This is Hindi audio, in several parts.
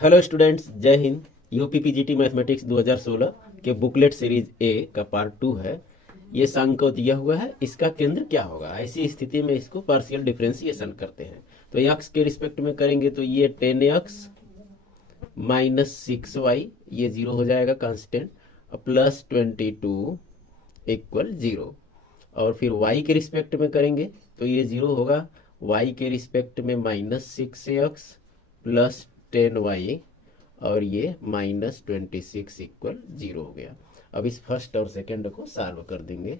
हेलो स्टूडेंट्स, जय हिंद। यूपीपीजीटी मैथमेटिक्स 2016 के बुकलेट सीरीज ए का पार्ट 2 है। ये सांख्य दिया हुआ है, इसका केंद्र क्या होगा। ऐसी स्थिति में इसको पार्शियल डिफरेंशिएशन करते हैं। तो एक्स के रिस्पेक्ट में करेंगे तो ये 10x माइनस 6y ये 0 हो जाएगा कांस्टेंट, प्लस 22 इक्वल 0। और फिर y के रिस्पेक्ट में करेंगे तो ये 0 होगा। y के रिस्पेक्ट में -6x प्लस 10y और ये -26 इक्वल 0 हो गया। अब इस फर्स्ट और सेकंड को सॉल्व कर देंगे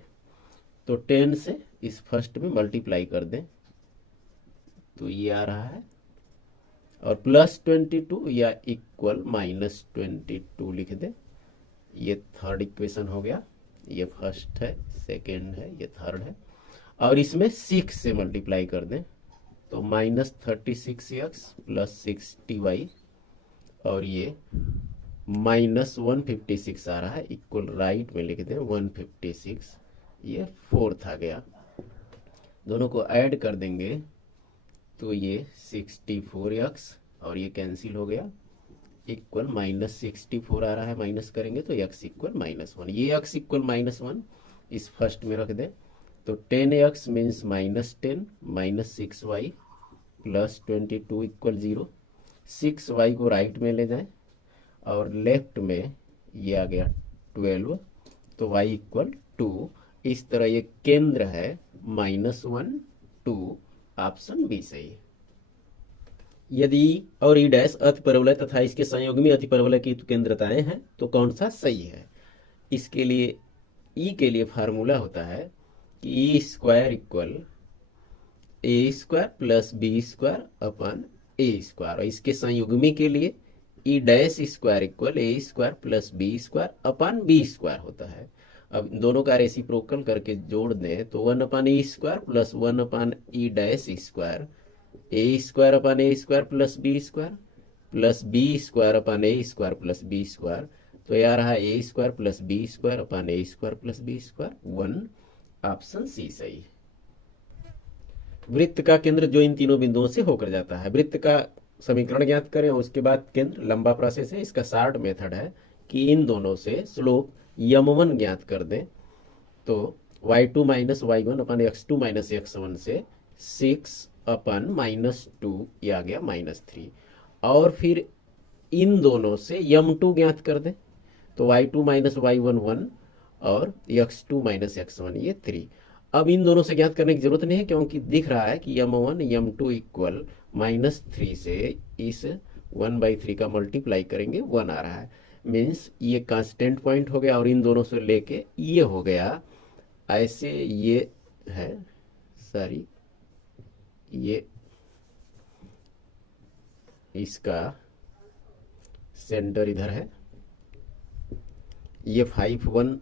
तो 10 से इस फर्स्ट में मल्टीप्लाई कर दें तो ये आ रहा है, और प्लस 22 या इक्वल -22 लिख दें। ये थर्ड इक्वेशन हो गया। ये फर्स्ट है, सेकेंड है, ये थर्ड है। और इसमें 6 से मल्टीप्लाई कर दें तो -36x प्लस 60y और ये -156 आ रहा है, इक्वल राइट में लिख दें 156। ये फोर्थ आ गया। दोनों को ऐड कर देंगे तो ये 64x और ये कैंसिल हो गया, इक्वल -64 आ रहा है। माइनस करेंगे तो x इक्वल -1। ये x इक्वल -1 इस फर्स्ट में रख दें तो 10x means -10 -6y plus 22 equal 0। 6y को राइट में ले जाएं और लेफ्ट में ये आ गया 12 तो y इक्वल 2। इस तरह ये केंद्र है -1 2। ऑप्शन बी सही है। यदि और ई डैश अतिपरवलय तथा इसके संयोगमी अतिपरवलय की केंद्रताएं हैं तो कौन सा सही है। इसके लिए ई के लिए फार्मूला होता है कि e square equal a square plus b square upon a square, और इसके संयुग्मी के लिए e dash square equal a square plus b square upon b square होता है। अब दोनों का रेसिप्रोकल करके जोड़ दें तो 1 upon a square plus 1 upon e dash square, a square upon a square plus b square upon a square plus b square. तो यह रहा a square plus b square upon a square plus b square 1। Option सी सही है। वृत्त का केंद्र जो इन तीनों बिंदुओं से होकर जाता है। वृत्त का समीकरण ज्ञात करें और उसके बाद केंद्र। लंबा प्रोसेस है, इसका शार्ट मेथड है कि इन दोनों से स्लोप यम1 ज्ञात कर दें तो y2 माइनस y1 अपन x2 माइनस x1 से 6 अपन -2 ये आ गया -3। और फिर इन दोनों से यम2 ज्ञात कर दें तो y2 माइनस y1 1 और x2 माइनस x1 ये 3। अब इन दोनों से ज्ञात करने की जरूरत नहीं है क्योंकि दिख रहा है कि यम1 यम2 इक्वल -3 से इस 1/3 का मल्टीप्लाई करेंगे 1 आ रहा है। मीन्स ये कांस्टेंट पॉइंट हो गया और इन दोनों से लेके ये हो गया। ऐसे ये है, सॉरी ये इसका सेंटर इधर है, ये 5 1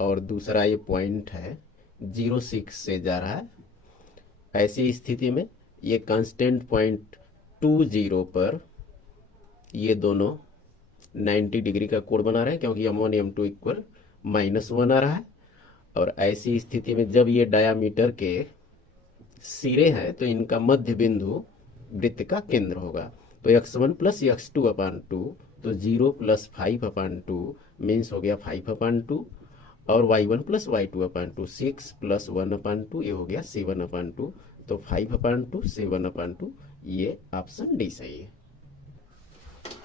और दूसरा ये पॉइंट है 0 6 से जा रहा है। ऐसी स्थिति में ये कांस्टेंट पॉइंट 2 0 पर ये दोनों 90 डिग्री का कोण बना रहे हैं क्योंकि m1 m2 इक्वल -1 आ रहा है। और ऐसी स्थिति में जब ये डायामीटर के सिरे हैं तो इनका मध्य बिंदु वृत्त का केंद्र होगा। तो x1 प्लस x2 अपान 2 तो 0 प्लस 5 अपान 2 मीन्स हो गया 5 अपान 2, और y1 प्लस y2 अपान 2 6 प्लस 1 अपान 2 ये हो गया 7 अपान 2। तो 5 अपान 2 7 अपान 2 ये ऑप्शन डी सही है।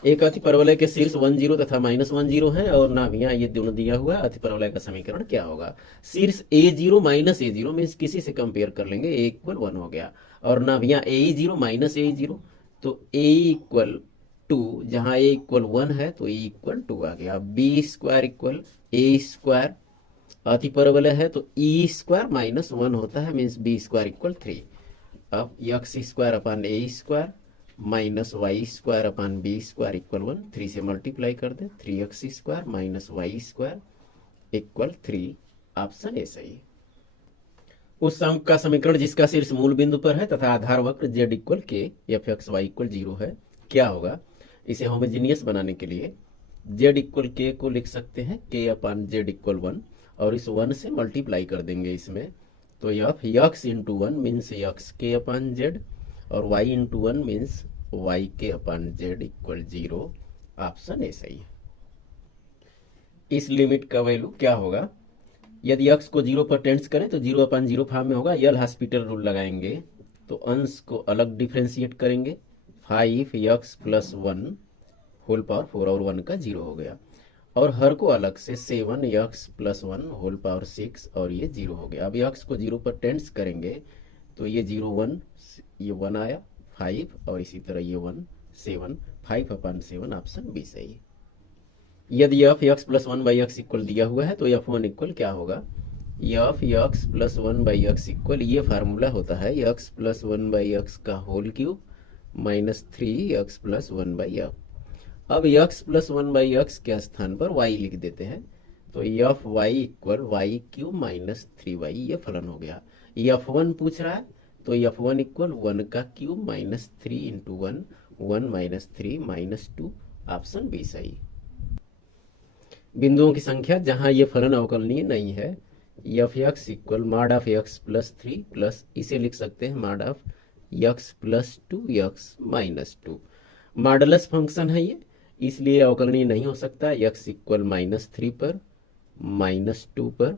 एक अतिपरवलय के शीर्ष 1 0 तथा -1 0 है और नाभियां ये दोनों दिया हुआ है। अतिपरवलय का समीकरण क्या होगा। शीर्ष a0 माइनस a0 मीन्स किसी से कंपेयर कर लेंगे, a इक्वल 1 हो गया, और नाभियां a0 माइनस a0 तो a इक्वल 2, जहां a इक्वल 1 है तो a इक्वल 2 आ गया। b square equal a square, अतिपरवलय है तो e स्क्वायर -1 होता है मीन्स b स्क्वायर इक्वल 3। अब x square upon a square minus Y square upon B square equal 1। 3 से मल्टीप्लाई कर दें 3x square minus Y square equal 3। Option A सही। उस अंक का समीकरण जिसका शीर्ष मूल बिंदु पर है तथा आधार वक्र z इक्वल के f(x, y) इक्वल 0 है क्या होगा। इसे होमोजीनियस बनाने के लिए z इक्वल के को लिख सकते हैं k अपान z इक्वल 1 और इस 1 से मल्टीप्लाई कर देंगे इसमें तो f x into 1 means x k अपान z और y इंटू 1 मीन्स वाई के अपन जेड इक्वल 0, ऑप्शन ए सही है। इस लिमिट का वैल्यू क्या होगा, यदि x को 0 पर टेंड्स करें तो 0/0 फॉर्म में होगा। यल हॉस्पिटल रूल लगाएंगे तो अंश को अलग डिफ्रेंशिएट करेंगे, 5x + 1 होल पावर 4 और 1 का 0 हो गया, और हर को अलग से 7x + 1 होल पावर 6 और ये 0 हो गया। अब x को 0 पर टेंड्स करेंगे तो ये 0 1, ये 1 आया 5 और इसी तरह ये 1 7, 5/7 ऑप्शन बी सही है। यदि f(x + 1/x) इक्वल दिया हुआ है तो f1 इक्वल क्या होगा, f(x + 1/x) इक्वल ये फार्मूला होता है x + 1/x का whole cube minus 3x + 1/x। अब x + 1/x के स्थान पर y लिख देते हैं तो fy equal y³ minus 3y, ये फलन हो गया। f1 पूछ रहा है तो f1 इक्वल 1 का क्यूब माइनस 3 × 1, 1 - 3 - 2, ऑप्शन बी सही। बिंदुओं की संख्या जहां ये फलन अवकलनीय नहीं है, f(x) equal mod of x + 3 plus इसे लिख सकते हैं mod of x + 2x - 2। Modulus function है ये, इसलिए अवकलनीय नहीं हो सकता। x इक्वल -3 पर, -2 पर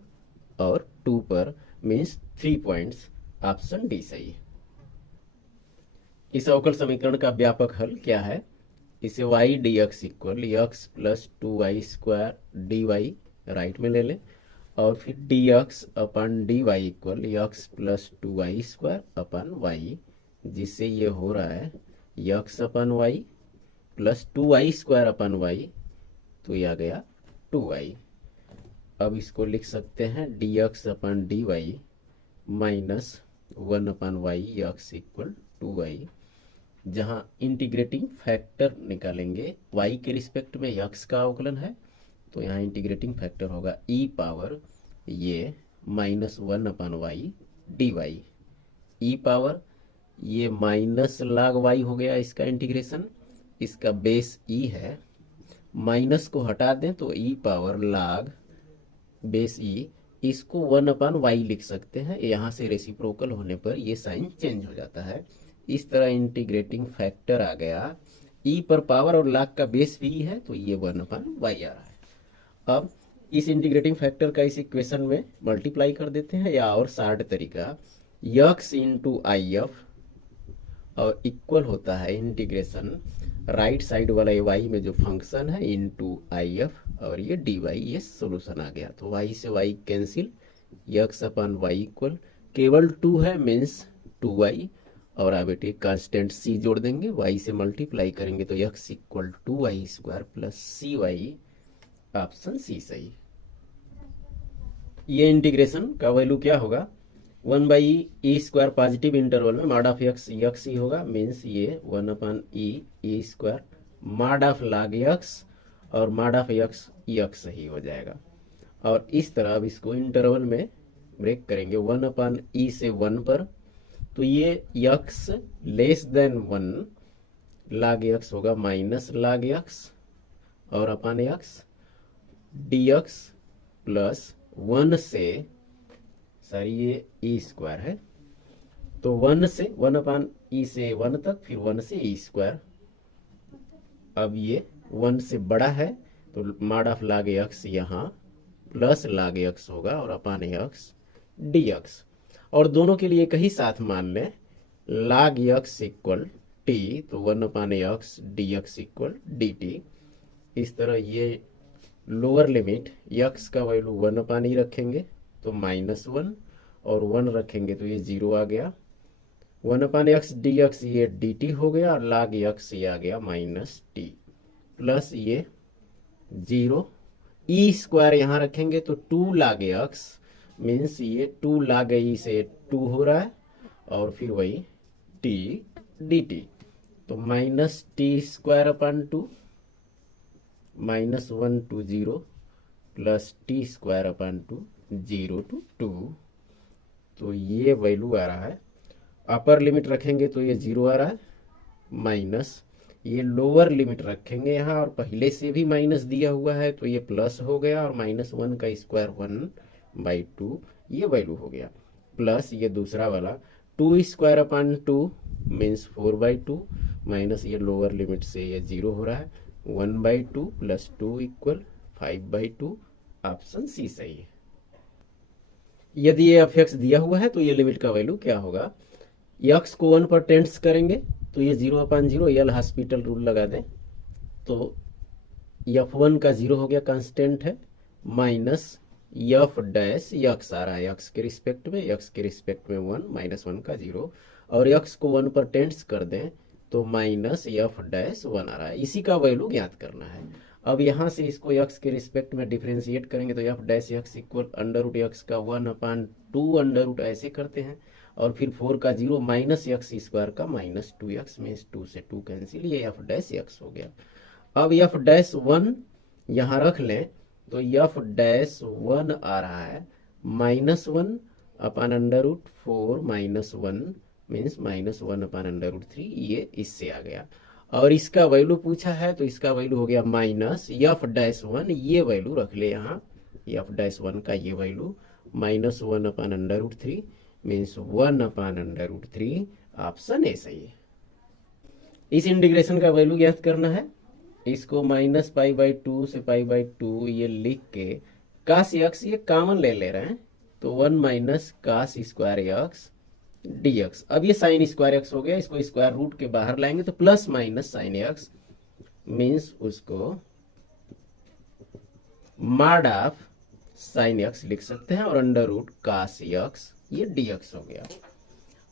और 2 पर, मीन्स 3 पॉइंट्स, ऑप्शन डी सही है। इस अवकल समीकरण का व्यापक हल क्या है, इसे y dx equal x + 2y² dy right में ले लें, और फिर dx/dy equal x + 2y² y, जिससे ये हो रहा है x/y + 2y² y, तो ये आ गया 2y। अब इसको लिख सकते हैं dx/dy minus 1/y x equal 2y, जहां इंटीग्रेटिंग फैक्टर निकालेंगे y के रिस्पेक्ट में x का अवकलन है, तो यहाँ इंटीग्रेटिंग फैक्टर होगा e पावर ये -1/y dy, e पावर ये -log y हो गया इसका इंटीग्रेशन, इसका बेस e है, माइनस को हटा दें तो e power log base e, इसको 1/y लिख सकते हैं, यहाँ से रेसिप्रोकल होने पर ये साइन चेंज हो जाता है। इस तरह इंटीग्रेटिंग फैक्टर आ गया, e पर पावर और log का बेस भी है, तो ये 1/y आ रहा है। अब इस इंटीग्रेटिंग फैक्टर का इस इक्वेशन में मल्टीप्लाई कर देते हैं, या और शार्ट तरीका x × if और इक्वल होता है इंटीग्रेशन राइट साइड वाला y में जो फंक्शन है इंटू if, और ये dy, ये सोल्यूशन आ गया। तो y से y कैंसिल, x/y इक्वल केवल 2 है, मीन्स 2y, और अब बेटे कांस्टेंट c जोड़ देंगे, y से मल्टीप्लाई करेंगे तो x equal 2y² + cy, option सी सही। ये इंटीग्रेशन का वैल्यू क्या होगा, 1/e² पॉजिटिव इंटरवल में mod ऑफ x ही होगा, मीन्स ये 1/e² mod of log x और mod ऑफ x ही हो जाएगा। और इस तरह अब इसको इंटरवल में ब्रेक करेंगे 1/e से 1 पर, तो ये x < 1 log x होगा -log x और अपन x dx प्लस 1 से, सर ये e² है, तो 1 से 1/e से 1 तक, फिर 1 से e²। अब ये 1 से बड़ा है तो mod ऑफ log x यहाँ प्लस log x होगा और अपन x dx, और दोनों के लिए कहीं साथ मान लें log x इक्वल t, तो 1/x dx इक्वल dt। इस तरह ये लोअर लिमिट x का वैल्यू 1/e रखेंगे तो -1, और 1 रखेंगे तो ये 0 आ गया, 1/x dx ये dt हो गया, और log x ये आ गया -t, प्लस ये 0, e² यहाँ रखेंगे तो 2 log x, मीन्स ये 2 log e से 2 हो रहा है, और फिर वही t dt, तो -t² -2 -1 to 0 plus t² 0 to 2, तो ये वैल्यू आ रहा है। अपर लिमिट रखेंगे तो ये 0 आ रहा है, माइनस ये लोअर लिमिट रखेंगे यहाँ, और पहले से भी माइनस दिया हुआ है तो ये प्लस हो गया, और -1 का स्क्वायर 1/2 ये वैल्यू हो गया, प्लस ये दूसरा वाला 2² अपॉन 2 मीन्स 4/2 माइनस ये लोअर लिमिट से ये 0 हो रहा है, 1/2 प्लस 2 इक्वल 5/2। ऑप्शन सी सही है। यदि ये f(x) दिया हुआ है तो ये लिमिट का वैल्यू क्या होगा, x को 1 पर टेंड्स करेंगे तो ये 0/0 एल हॉस्पिटल रूल लगा दें तो f1 का 0 हो गया, कांस्टेंट है, माइनस f डैश x आ रहा है x के रिस्पेक्ट में, x के रिस्पेक्ट में 1 माइनस 1 का 0, और x को 1 पर टेंड्स कर दें तो माइनस f डैश 1 आ रहा है। इसी का वैल्यू ज्ञात करना है। अब यहाँ से इसको x के रिस्पेक्ट में डिफ्रेंशिएट करेंगे तो f dash x equal √x का 1/2 ऐसे करते हैं, और फिर 4 का 0 माइनस x² का माइनस 2x मीन्स 2 से 2 कैंसिल, ये f डैश x हो गया। अब f डैश 1 यहाँ रख लें तो f डैश 1 आ रहा है -1 अपॉन √4 माइनस 1 मीन्स -1 अपॉन √3, ये इससे आ गया। और इसका वैल्यू पूछा है तो इसका वैल्यू हो गया माइनस f डैश 1, ये वैल्यू रख ले यहाँ, f डैश 1 का ये value -1 upon √3 means 1 upon √3। Option A सही है। इस इंटीग्रेशन का वैल्यू ज्ञात करना है। इसको -π/2 से π/2 ये लिख के cos x ये कॉमन ले रहे हैं तो 1 minus cos square x dx। अब ये sin स्क्वायर x हो गया, इसको स्क्वायर रूट के बाहर लाएंगे तो plus minus sin x means उसको मॉड ऑफ sin x लिख सकते हैं, और √cos x ये dx हो गया।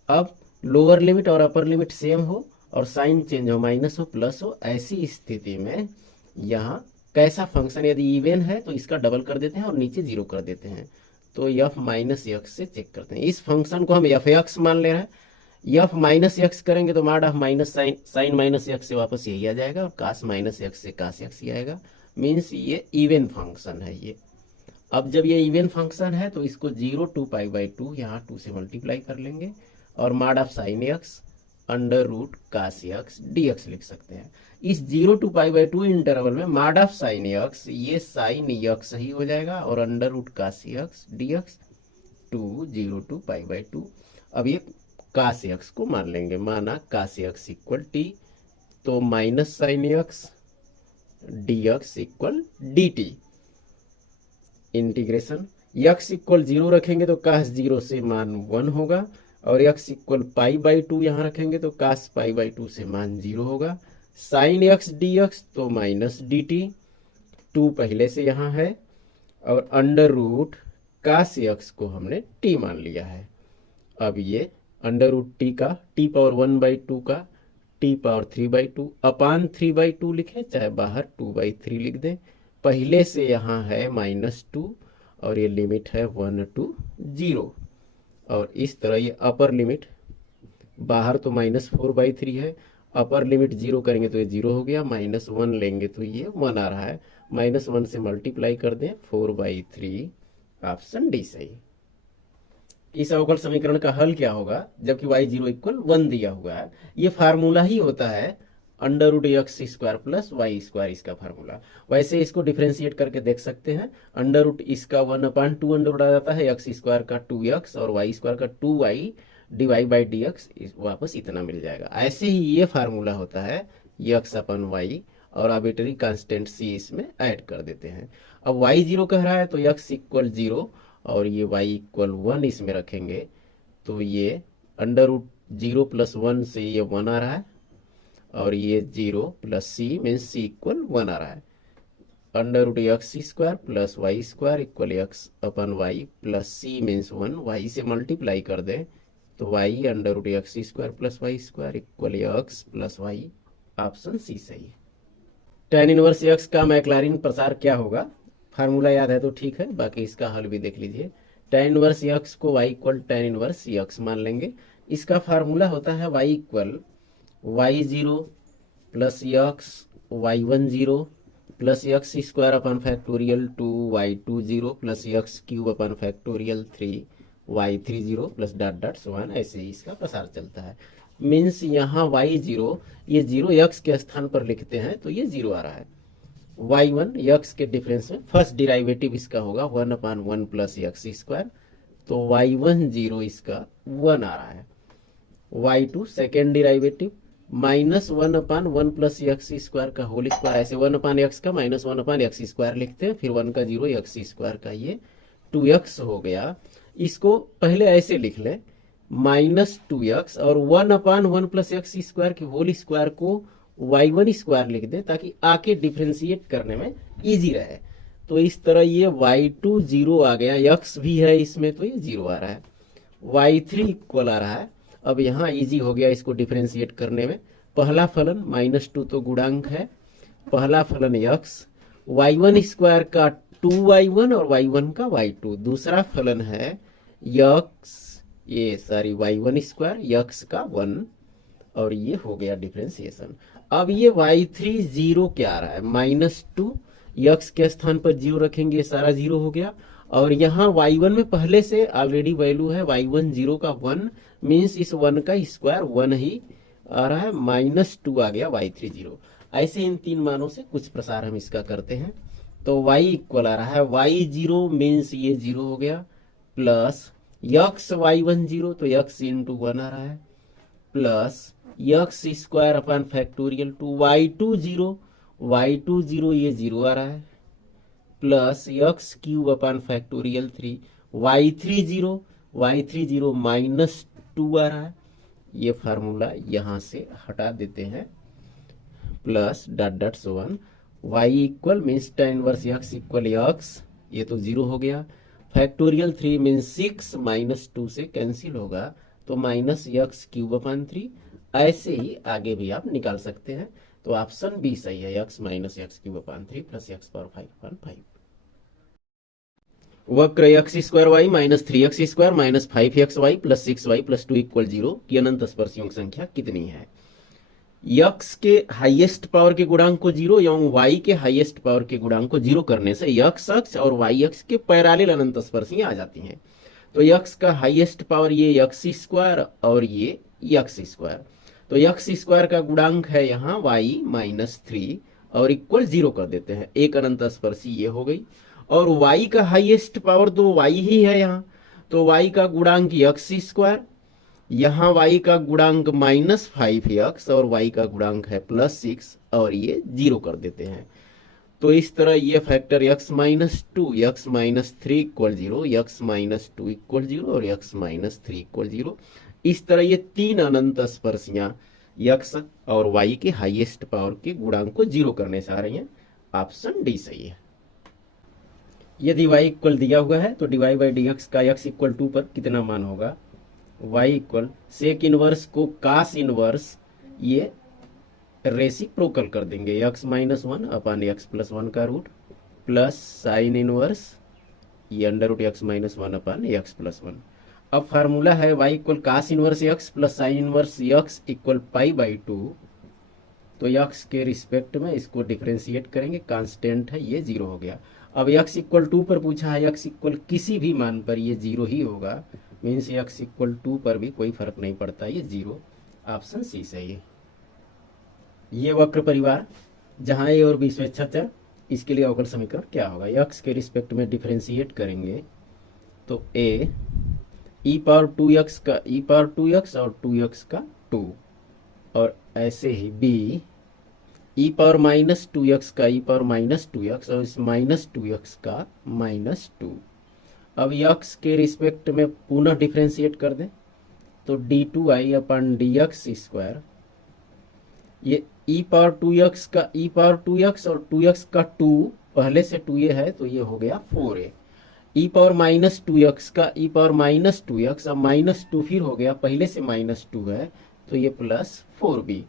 अब लोअर लिमिट और अपर लिमिट सेम हो और साइन चेंज हो, माइनस हो प्लस हो, ऐसी स्थिति में यहाँ कैसा फंक्शन, यदि इवन है तो इसका डबल कर देते हैं और नीचे 0 कर देते हैं, तो f माइनस एक्स से चेक करते हैं। इस फंक्शन को हम f(x) मान ले रहे हैं, f माइनस एक्स करेंगे तो mod of minus sine minus x से वापस यही आ जाएगा, और cos माइनस एक्स से cos x ही आएगा, मीन्स ये इवन फंक्शन है ये। अब जब ये इवन फंक्शन है तो इसको 0 to π/2 यहाँ 2 से मल्टीप्लाई कर लेंगे, और mod of sine x √cos x dx लिख सकते हैं। इस 0 to π/2 इंटरवल में मॉड ऑफ साइन x ये साइन x ही हो जाएगा, और √cos x dx 0 to π/2। अब ये cos x को मान लेंगे, माना cos x इक्वल t, तो minus sine x dx equal dt। Integration x equal 0 रखेंगे तो cos 0 से मान 1 होगा, और x इक्वल π/2 यहाँ रखेंगे तो cos π/2 से मान 0 होगा। साइन x dx तो माइनस dt, 2 पहले से यहाँ है, और √cos x को हमने t मान लिया है। अब ये √t का t⁻1/2 का t⁻3/2 अपॉन 3/2 लिखें, चाहे बाहर 2/3 लिख दें। पहले से यहाँ है -2 और ये लिमिट है 1 to 0, और इस तरह ये अपर लिमिट, बाहर तो -4/3 है, अपर लिमिट 0 करेंगे तो ये 0 हो गया, -1 लेंगे तो ये 1 आ रहा है, -1 से मल्टीप्लाई कर दें 4/3। ऑप्शन डी सही। इस अवकल समीकरण का हल क्या होगा, जबकि y0 इक्वल 1 दिया हुआ है। ये फार्मूला ही होता है √x² प्लस y² इसका फार्मूला। वैसे इसको डिफ्रेंशिएट करके देख सकते हैं, √ इसका 1/2 आ जाता है, x² का 2x और y² का 2y dy/dx वापस इतना मिल जाएगा। ऐसे ही ये फार्मूला होता है x/y, और आर्बिट्रेरी कांस्टेंट c इसमें ऐड कर देते हैं। अब y0 कह रहा है तो x इक्वल 0 और ये y इक्वल 1 इसमें रखेंगे तो ये √0 प्लस 1 से ये 1 आ रहा है, और ये 0 plus c means c equal 1 आ रहा है। √x² plus y² equal x/y plus c means 1, y से मल्टीप्लाई कर दें तो y √x² plus y² equal x plus y। Option सी सही है। tan इनवर्स x का मैक्लॉरिन प्रसार क्या होगा, फार्मूला याद है तो ठीक है, बाकी इसका हल भी देख लीजिए। tan इनवर्स x को y equal tan inverse x मान लेंगे। इसका फार्मूला होता है y equal y0 plus x y10 plus x² upon factorial 2y20 plus x³ upon factorial 3y30 plus so on, ऐसे ही इसका प्रसार चलता है। मीन्स यहाँ y0 ये 0 x के स्थान पर लिखते हैं तो ये 0 आ रहा है। y1 x के डिफरेंस में फर्स्ट डिराइवेटिव इसका होगा 1/1 प्लस x², तो y10 इसका 1 आ रहा है। y2 second derivative minus 1/1 plus x square का होल स्क्वायर, ऐसे 1/x का माइनस 1/x स्क्वायर लिखते हैं, फिर 1 का 0 एक्स स्क्वायर का, ये 2x हो गया। इसको पहले ऐसे लिख ले -2x और 1/1 प्लस एक्स स्क्वायर के होल स्क्वायर को y1 स्क्वायर लिख दे ताकि आके डिफ्रेंशिएट करने में इजी रहे। तो इस तरह ये y2 0 आ गया, x भी है इसमें तो ये 0 आ रहा है, y3 इक्वल आ रहा है। अब यहाँ इजी हो गया इसको डिफ्रेंशिएट करने में। पहला फलन -2 तो गुणांक है, पहला फलन x, y1 स्क्वायर का 2y1 और y1 का y2, दूसरा फलन है x y1 स्क्वायर x का 1, और ये हो गया डिफ्रेंशिएशन। अब ये y3 0 क्या आ रहा है, -2, x के स्थान पर 0 रखेंगे, सारा 0 हो गया। और यहाँ y1 में पहले से ऑलरेडी वैल्यू है, y1 0 का 1 मीन्स इस 1 का स्क्वायर 1 ही आ रहा है, -2 आ गया y3 0। ऐसे इन तीन मानों से कुछ प्रसार हम इसका करते हैं। तो y इक्वल आ रहा है y0 मीन्स ये 0 हो गया, प्लस x y1 0 तो x इंटू 1 आ रहा है, plus x square upon factorial two y2 0 ये 0 आ रहा है, प्लस x क्यूब अपन फैक्टोरियल 3 y3 0 -2 आ रहा है। ये फार्मूला यहाँ से हटा देते हैं, plus dot dot so one, y equal means tan inverse x equal x, ये तो 0 हो गया, फैक्टोरियल 3 मीन्स 6 -2 से कैंसिल होगा तो -x क्यूब अपन 3। ऐसे ही आगे भी आप निकाल सकते हैं। तो ऑप्शन बी सही है, x -x क्यूब अपन 3 प्लस x पावर 5/5। वक्र x square y -3x square -5xy plus 6y plus 2 equal 0 की अनंत स्पर्शियों की संख्या कितनी है। x के हाईएस्ट पावर के गुणांक को 0 एवं y के हाईएस्ट पावर के गुणांक को 0 करने से x अक्ष और y अक्ष के पैरेलल अनंत स्पर्शियां आ जाती हैं। तो x का हाईएस्ट पावर ये x स्क्वायर और ये x स्क्वायर, तो x स्क्वायर का गुणांक है यहाँ y -3 और इक्वल 0 कर देते हैं, एक अनंत स्पर्शी ये हो गई। और y का हाईएस्ट पावर तो y ही है यहाँ, तो y का गुणांक x स्क्वायर, यहाँ y का गुणांक -5x और y का गुणांक है +6 और ये 0 कर देते हैं। तो इस तरह ये factor x -2 x -3 equal 0, x -2 equal 0 और x -3 इक्वल 0, इस तरह ये तीन अनंत स्पर्शियां x और y के हाईएस्ट पावर के गुणांक को 0 करने से आ रही हैं। ऑप्शन डी सही है। यदि y इक्वल दिया हुआ है तो dy बाई dx का x इक्वल 2 पर कितना मान होगा। y इक्वल सेक इनवर्स को कास इनवर्स ये रेसिप्रोकल कर देंगे, x -1 अपन x + 1 का रूट प्लस साइन इनवर्स ये √x -1 अपन x + 1। अब फार्मूला है y equal cos inverse x plus sine inverse x equal π/2, तो x के रिस्पेक्ट में इसको डिफ्रेंशिएट करेंगे, कांस्टेंट है ये 0 हो गया। अब x इक्वल 2 पर पूछा है, x इक्वल किसी भी मान पर ये 0 ही होगा, मीन्स x इक्वल 2 पर भी कोई फर्क नहीं पड़ता, ये 0। ऑप्शन सी सही है। ये वक्र परिवार जहां a और b स्वेच्छाचार, इसके लिए अवकल समीकरण क्या होगा, x के रिस्पेक्ट में डिफ्रेंशिएट करेंगे तो a e पावर 2x का e पावर 2x और 2x का 2, और ऐसे ही b e पावर -2x का e पावर -2x और इस -2x का -2। अब x के रिस्पेक्ट में पुनः डिफ्रेंशिएट कर दें तो d2i अपन dx स्क्वायर, ये e पावर 2x का e पावर 2x और 2x का 2, पहले से 2a है तो ये हो गया 4a, e पावर -2x का e पावर -2x, अब -2 फिर हो गया, पहले से -2 है तो ये प्लस 4b।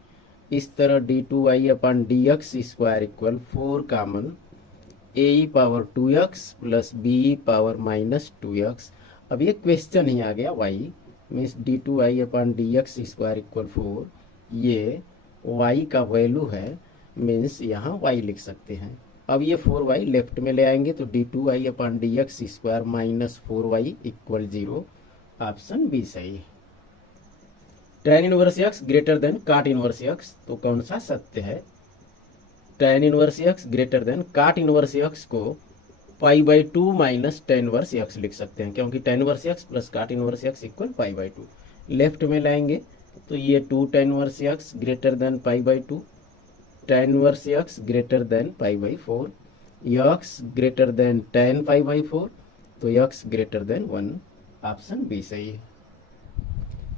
इस तरह d2i upon dx square equal 4 common a power 2x plus b power -2x। अब ये क्वेश्चन ही आ गया y means d2i upon dx square equal 4, ये y का वैल्यू है, मीन्स यहाँ y लिख सकते हैं। अब ये 4y लेफ्ट में ले आएंगे तो d2i upon dx square -4y equal 0। Option B सही है। tan inverse x greater than cot inverse x, तो कौन सा सत्य है। tan inverse x greater than cot inverse x को π/2 माइनस tan इनवर्स x लिख सकते हैं, क्योंकि tan inverse x plus cot inverse x equal π/2। Left में लाएंगे तो ये 2 tan inverse x greater than π/2, tan inverse x greater than π/4, x greater than tan π/4, तो x greater than 1, option B सही है।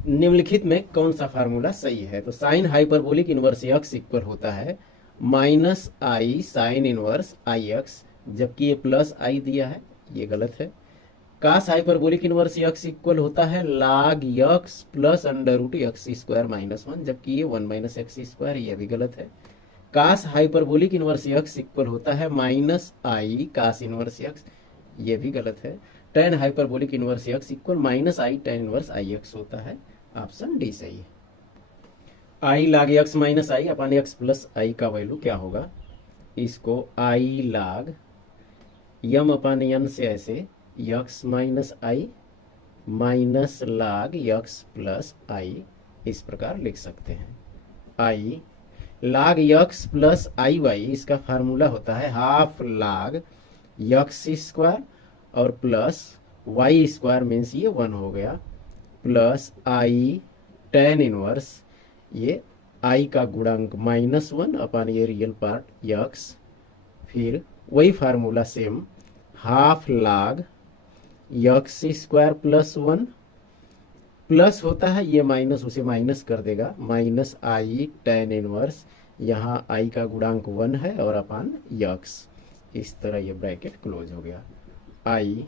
निम्नलिखित में कौन सा फार्मूला सही है? तो sine hyperbolic inverse x equal होता है minus I sine inverse I x, जबकि ये प्लस आई दिया है, ये गलत है। Cos hyperbolic inverse x equal होता है log x plus under root x square minus 1, जबकि ये 1 माइनस एक्स स्क्वायर, ये भी गलत है। Cos hyperbolic inverse x equal होता है माइनस आई कास इनवर्स x, ये भी गलत है। tan hyperbolic inverse x equal minus I tan inverse I x होता है, ऑप्शन डी सही है। आई log x माइनस आई अपन एक्स प्लस आई का वैल्यू क्या होगा? इसको आई log यम अपन एन से ऐसे x माइनस आई माइनस log x प्लस आई इस प्रकार लिख सकते हैं। आई log x प्लस आई वाई, इसका फार्मूला होता है हाफ log x स्क्वायर और प्लस वाई स्क्वायर मीन्स ये 1 हो गया, प्लस आई tan इनवर्स ये आई का गुणांक -1 अपन ये रियल पार्ट x, फिर वही formula same half log x square plus 1, plus होता है ये माइनस उसे माइनस कर देगा, माइनस आई tan इनवर्स, यहाँ आई का गुणांक 1 है और अपन x, इस तरह ये ब्रैकेट क्लोज हो गया। आई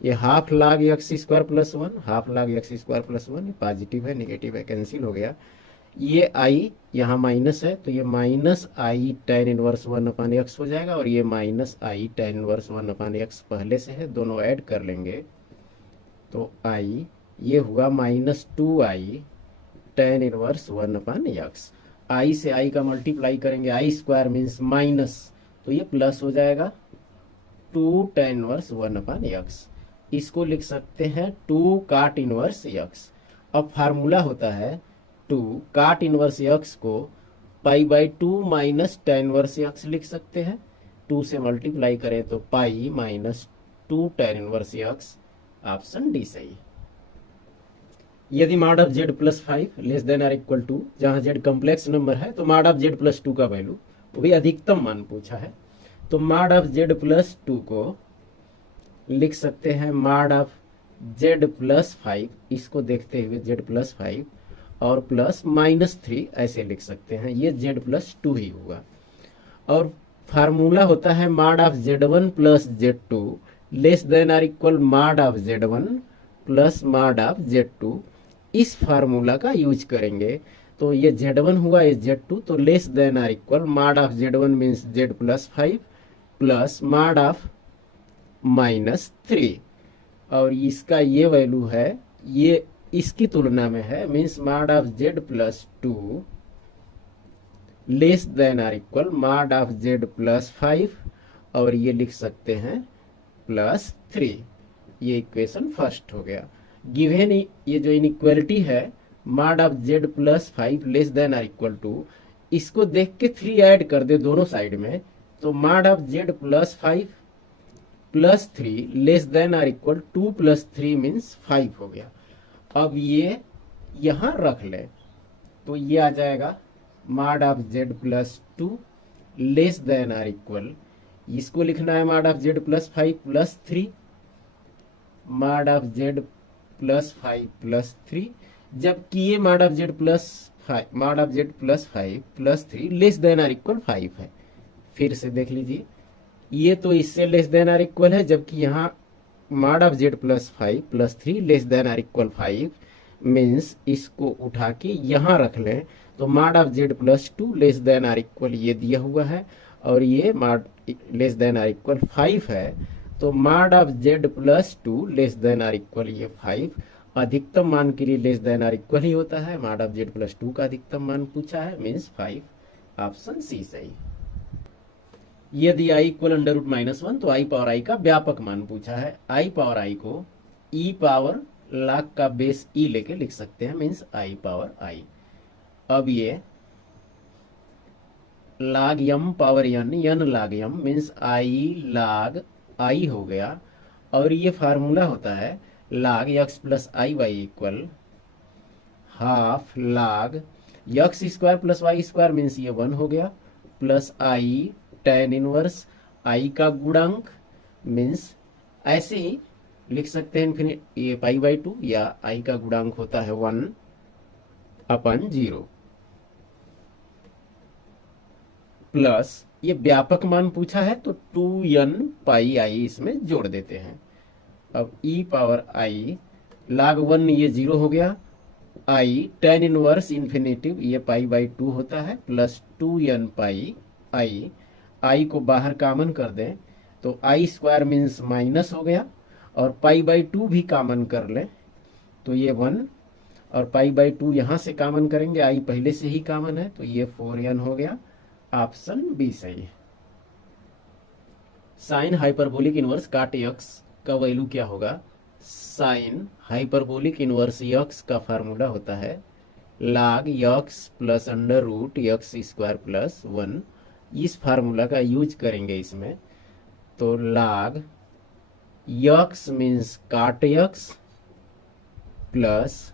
ये half log x square plus 1, half log x square plus 1 positive है, नेगेटिव है, कैंसिल हो गया। ये आई यहाँ माइनस है, तो ये माइनस आई tan इनवर्स 1 अपन एक्स हो जाएगा, और ये माइनस आई tan इनवर्स 1 अपन एक्स पहले से है, दोनों ऐड कर लेंगे तो आई ये हुआ -2i tan इनवर्स 1 अपन एक्स। आई से आई का मल्टीप्लाई करेंगे, आई स्क्वायर मीन्स माइनस, तो ये प्लस हो जाएगा 2 tan इनवर्स 1 अपन एक्स। इसको लिख सकते हैं 2 cot इनवर्स एक्स। अब फार्मूला होता है 2 cot इनवर्स एक्स को π/2 माइनस tan इनवर्स एक्स लिख सकते हैं, 2 से मल्टीप्लाई करें तो pi minus 2 tan inverse x, option D सही है। यदि mod of z plus 5 less than r equal to, जहां z कॉम्प्लेक्स नंबर है तो मॉड ऑफ z प्लस 2 का वैल्यू, वो भी अधिकतम मान पूछा है, तो मॉड ऑफ z प्लस 2 को लिख सकते हैं मॉड ऑफ z प्लस 5, इसको देखते हुए z प्लस 5 और प्लस -3 ऐसे लिख सकते हैं, ये z प्लस 2 ही होगा। और फार्मूला होता है mod of z1 plus z2 less than r equal mod of z1 plus mod of z2, इस फार्मूला का यूज करेंगे। तो ये z1 हुआ, ये z2, तो less than r equal mod of z1 means z plus 5 plus mod of -3, और इसका ये वैल्यू है, ये इसकी तुलना में है, means mod of z plus 2 less than r equal mod of z plus 5, और ये लिख सकते हैं +3। ये इक्वेशन फर्स्ट हो गया। गिवन ये जो इनइक्वालिटी है mod of z plus 5 less than r equal to, इसको देख के 3 ऐड कर दे दोनों साइड में, तो mod of z plus 5 plus 3 less than r equal 2 plus 3 means 5 हो गया। अब ये यहां रख ले तो ये आ जाएगा mod of z plus 2 less than r equal, इसको लिखना है mod of z plus 5 plus 3, mod of z plus 5 plus 3, जबकि ये mod of z plus 5 plus 3 less than r equal 5 है। फिर से देख लीजिए, ये तो इससे लेस देन आर इक्वल है, जबकि यहाँ mod of z plus 5 plus 3 less than r equal 5 means इसको उठा के यहाँ रख लें तो mod of z plus 2 less than r equal ये दिया हुआ है, और ये mod less than r equal 5 है, तो mod of z plus 2 less than r equal ये 5, अधिकतम मान के लिए लेस देन आर इक्वल ही होता है, मॉड ऑफ z प्लस 2 का अधिकतम मान पूछा है मीन्स 5, ऑप्शन सी सही। यदि i इक्वल अंडर रूट -1 तो i पावर i का व्यापक मान पूछा है, i पावर i को e पावर लाख का बेस e लेके लिख सकते हैं मीन्स i पावर i। अब ये log m power n log m means i log i हो गया, और ये फार्मूला होता है log x plus i y equal half log x square plus y square means ये 1 हो गया, plus I tan inverse I का गुणांक मीन्स ऐसे ही लिख सकते हैं इन्फिनिट ये पाई बाई 2 या आई का गुणांक होता है 1/0 प्लस ये व्यापक मान पूछा है तो 2n पाई आई इसमें जोड़ देते हैं। अब e पावर आई log 1 ये 0 हो गया, आई tan इनवर्स इन्फिनेटिव ये पाई बाई 2 होता है प्लस 2n पाई आई को बाहर कॉमन कर दें तो आई स्क्वायर मीन्स माइनस हो गया, और पाई बाई 2 भी कॉमन कर लें तो ये 1, और पाई बाई 2 यहां से कॉमन करेंगे, आई पहले से ही कॉमन है तो ये 4n हो गया। ऑप्शन बी सही है। Sine hyperbolic inverse cot x का वैल्यू क्या होगा? साइन हाइपरबोलिक इनवर्स यक्स का फार्मूला होता है log x plus under root x square plus 1। इस फार्मूला का यूज करेंगे इसमें तो log x means cot x plus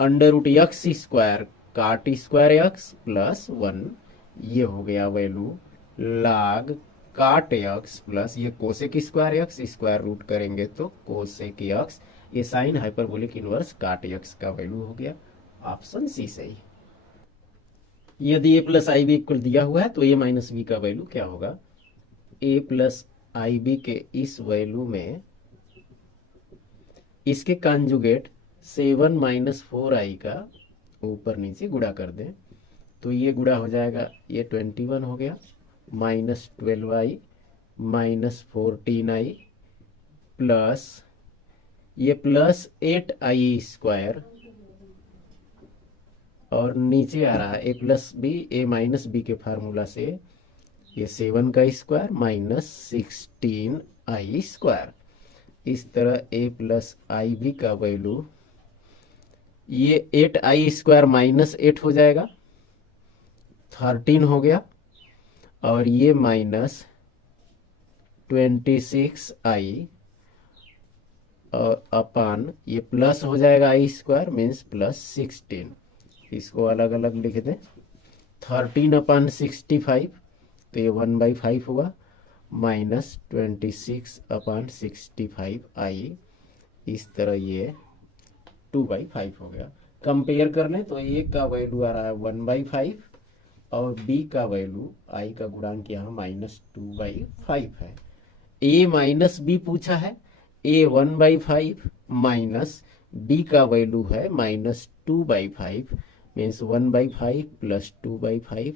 under root x square cot square x plus 1, ये हो गया value log cot x plus ये cosec square x, square root करेंगे तो कोसेक यक्स, ये sine hyperbolic inverse cot x का वैल्यू हो गया। ऑप्शन सी सही। यदि a plus I B equal दिया हुआ है तो a माइनस बी का वैल्यू क्या होगा? a प्लस आई बी के इस वैल्यू में इसके कंजुगेट 7 माइनस 4i का ऊपर नीचे गुणा कर दें तो ये गुणा हो जाएगा, ये 21 हो गया, minus 12i minus 14i plus ये प्लस 8i स्क्वायर, और नीचे आ रहा है a plus B a minus B के फार्मूला से ये 7 का स्क्वायर माइनस 16i स्क्वायर। इस तरह a प्लस आई बी का वैल्यू ये 8i स्क्वायर माइनस 8 हो जाएगा, 13 हो गया, और ये माइनस 26i और अपान ये प्लस हो जाएगा i स्क्वायर मीन्स प्लस 16। इसको अलग अलग लिख दें, 13/65 तो ये 1/5 हुआ, माइनस 26/65i, इस तरह ये 2/5 हो गया। कंपेयर कर लें तो a का वैल्यू आ रहा है 1/5 और b का वैल्यू i का गुणांक यहाँ -2/5 है। a माइनस b पूछा है, a 1/5 माइनस b का वैल्यू है -2/5 मीन्स 1/5 प्लस 2/5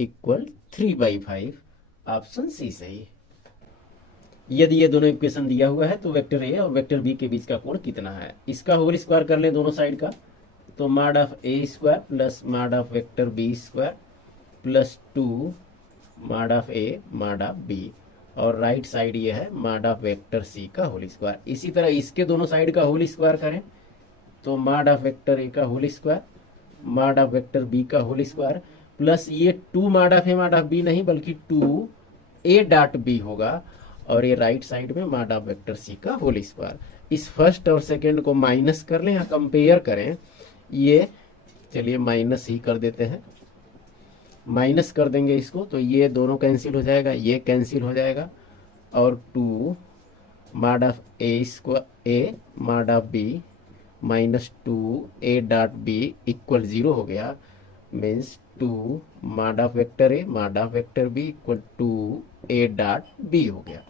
इक्वल 3/5। ऑप्शन सी सही। यदि ये दोनों इक्वेशन दिया हुआ है तो वेक्टर a और वेक्टर b के बीच का कोण कितना है? इसका होल स्क्वायर कर ले दोनों साइड का तो mod of a square plus mod of vector b square plus 2 mod of a mod of b, और राइट साइड ये है मॉड ऑफ वेक्टर c का होल स्क्वायर। इसी तरह इसके दोनों साइड का होल स्क्वायर करें तो मॉड ऑफ वेक्टर a का whole square mod of vector b का होल स्क्वायर प्लस ये 2 mod of a mod of b नहीं बल्कि 2a डॉट b होगा, और ये राइट साइड में मॉड ऑफ वेक्टर c का होल स्क्वायर। इस फर्स्ट और सेकंड को माइनस कर लें या कंपेयर करें, ये चलिए माइनस ही कर देते हैं, माइनस कर देंगे इसको तो ये दोनों कैंसिल हो जाएगा, ये कैंसिल हो जाएगा, और 2 mod of a square a mod of b minus 2a dot b equal 0 हो गया, means 2 mod of vector a mod of vector b equal 2a dot b हो गया।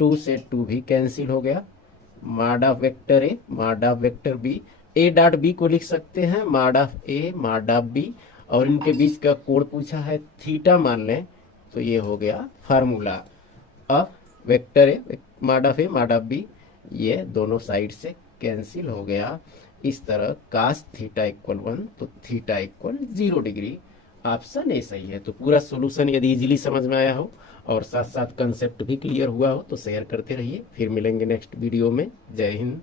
2 से 2 भी कैंसिल हो गया, mod of vector a mod of vector b, a dot b को लिख सकते हैं mod of a mod of b, और इनके बीच का कोण पूछा है थीटा मान लें तो ये हो गया फार्मूला। अब vector a mod of a mod of b ये दोनों साइड से कैंसिल हो गया। इस तरह कास थीटा इक्वल 1 तो theta equal 0 degree. Option A सही है। तो पूरा सोल्यूशन यदि इजीली समझ में आया हो और साथ साथ कंसेप्ट भी क्लियर हुआ हो तो शेयर करते रहिए। फिर मिलेंगे नेक्स्ट वीडियो में। जय हिंद।